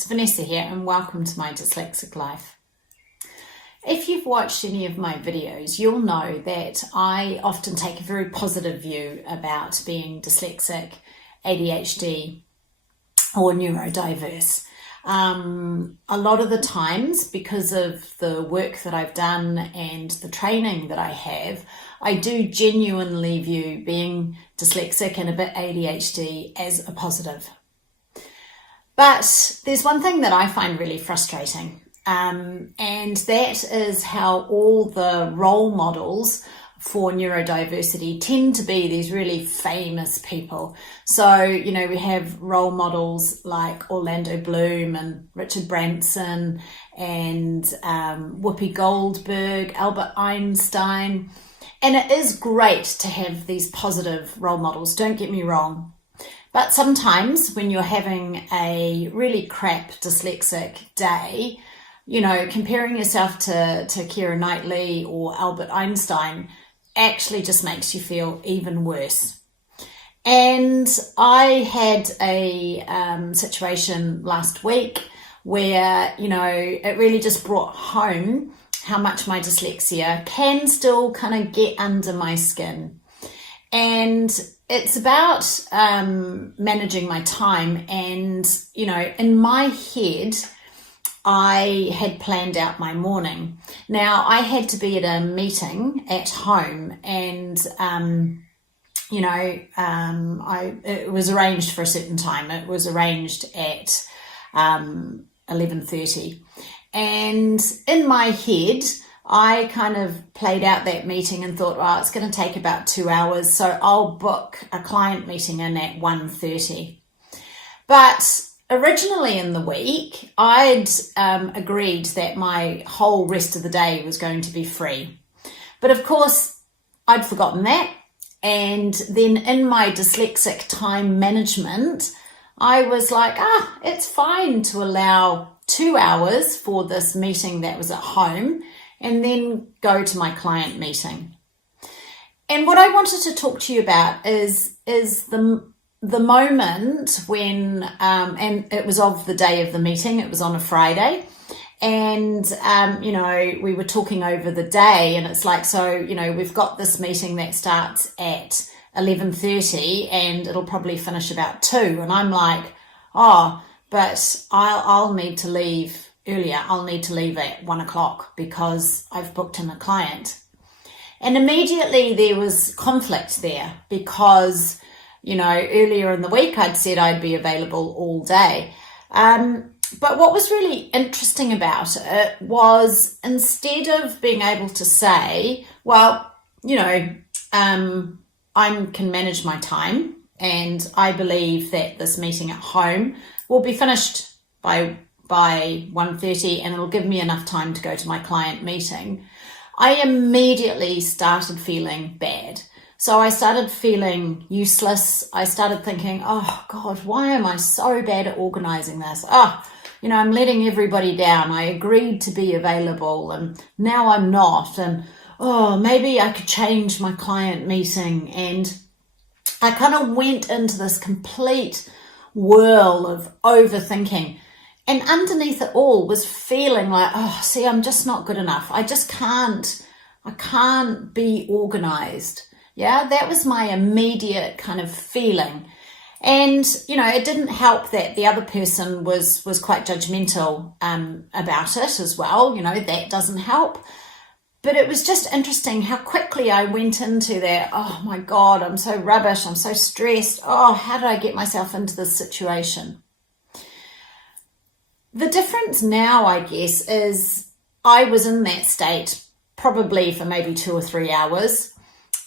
it's Vanessa here and welcome to my dyslexic life. If you've watched any of my videos, you'll know that I often take a very positive view about being dyslexic, ADHD or neurodiverse. A lot of the times, because of the work that I've done and the training that I have, I do genuinely view being dyslexic and a bit ADHD as a positive. But there's one thing that I find really frustrating, and that is how all the role models for neurodiversity tend to be these really famous people. So, you know, we have role models like Orlando Bloom and Richard Branson and Whoopi Goldberg, Albert Einstein. And it is great to have these positive role models, don't get me wrong. But sometimes when you're having a really crap dyslexic day, you know, comparing yourself to Keira Knightley or Albert Einstein actually just makes you feel even worse. And I had a situation last week where, you know, it really just brought home how much my dyslexia can still kind of get under my skin. And it's about managing my time. And, you know, in my head, I had planned out my morning. Now, I had to be at a meeting at home and, you know, it was arranged for a certain time. It was arranged at 11:30. And in my head, I kind of played out that meeting and thought, well, it's going to take about 2 hours, so I'll book a client meeting in at 1:30. But originally in the week, I'd agreed that my whole rest of the day was going to be free. But of course, I'd forgotten that. And then in my dyslexic time management, I was like, it's fine to allow 2 hours for this meeting that was at home and then go to my client meeting. And what I wanted to talk to you about is the moment when, and it was of the day of the meeting, it was on a Friday, and, you know, we were talking over the day, and it's like, so, you know, we've got this meeting that starts at 11:30 and it'll probably finish about 2. And I'm like, but I'll need to leave earlier. I'll need to leave at 1 o'clock because I've booked in a client. And immediately there was conflict there because, you know, earlier in the week, I'd said I'd be available all day. But what was really interesting about it was instead of being able to say, well, you know, I can manage my time and I believe that this meeting at home will be finished by 1:30 and it'll give me enough time to go to my client meeting, I immediately started feeling bad. So I started feeling useless. I started thinking, oh God, why am I so bad at organizing this? You know, I'm letting everybody down. I agreed to be available and now I'm not. And maybe I could change my client meeting. And I kind of went into this complete whirl of overthinking. And underneath it all was feeling like, I'm just not good enough. I can't be organized. Yeah, that was my immediate kind of feeling. And, you know, it didn't help that the other person was quite judgmental about it as well. You know, that doesn't help. But it was just interesting how quickly I went into that, oh my God, I'm so rubbish, I'm so stressed. How did I get myself into this situation? The difference now, I guess, is I was in that state probably for maybe 2 or 3 hours.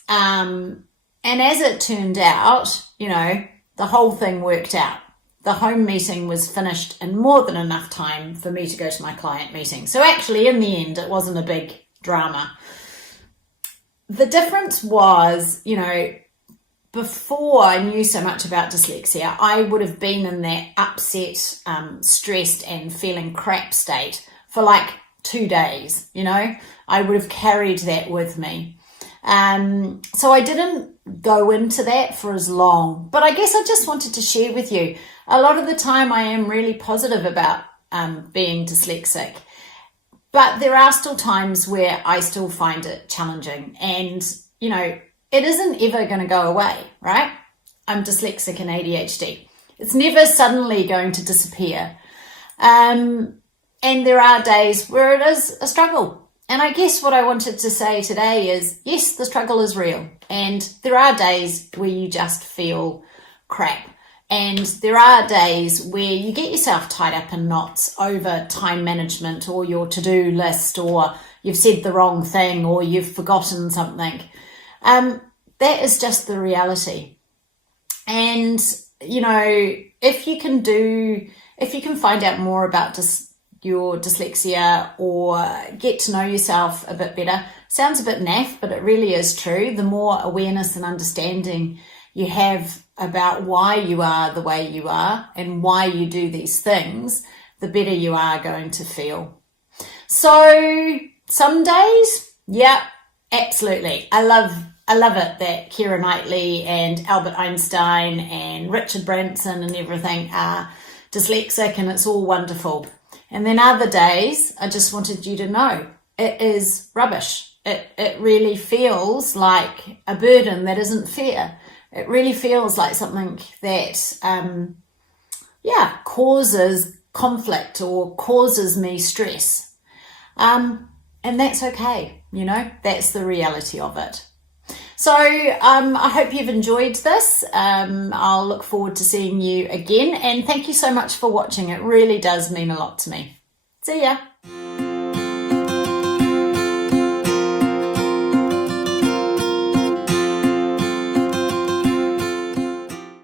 And as it turned out, you know, the whole thing worked out. The home meeting was finished in more than enough time for me to go to my client meeting. So actually, in the end, it wasn't a big drama. The difference was, you know, before I knew so much about dyslexia, I would have been in that upset, stressed and feeling crap state for like 2 days, you know. I would have carried that with me. So I didn't go into that for as long, but I guess I just wanted to share with you. A lot of the time I am really positive about being dyslexic, but there are still times where I still find it challenging, and it isn't ever going to go away, right? I'm dyslexic and ADHD. It's never suddenly going to disappear. And there are days where it is a struggle. And I guess what I wanted to say today is, yes, the struggle is real. And there are days where you just feel crap. And there are days where you get yourself tied up in knots over time management or your to-do list, or you've said the wrong thing, or you've forgotten something. That is just the reality. And, if you can find out more about your dyslexia or get to know yourself a bit better, sounds a bit naff, but it really is true. The more awareness and understanding you have about why you are the way you are and why you do these things, the better you are going to feel. So some days, yeah, absolutely. I love it that Keira Knightley and Albert Einstein and Richard Branson and everything are dyslexic, and it's all wonderful. And then other days, I just wanted you to know it is rubbish. It really feels like a burden that isn't fair. It really feels like something that, causes conflict or causes me stress. And that's okay. That's the reality of it. So I hope you've enjoyed this. I'll look forward to seeing you again. And thank you so much for watching. It really does mean a lot to me. See ya.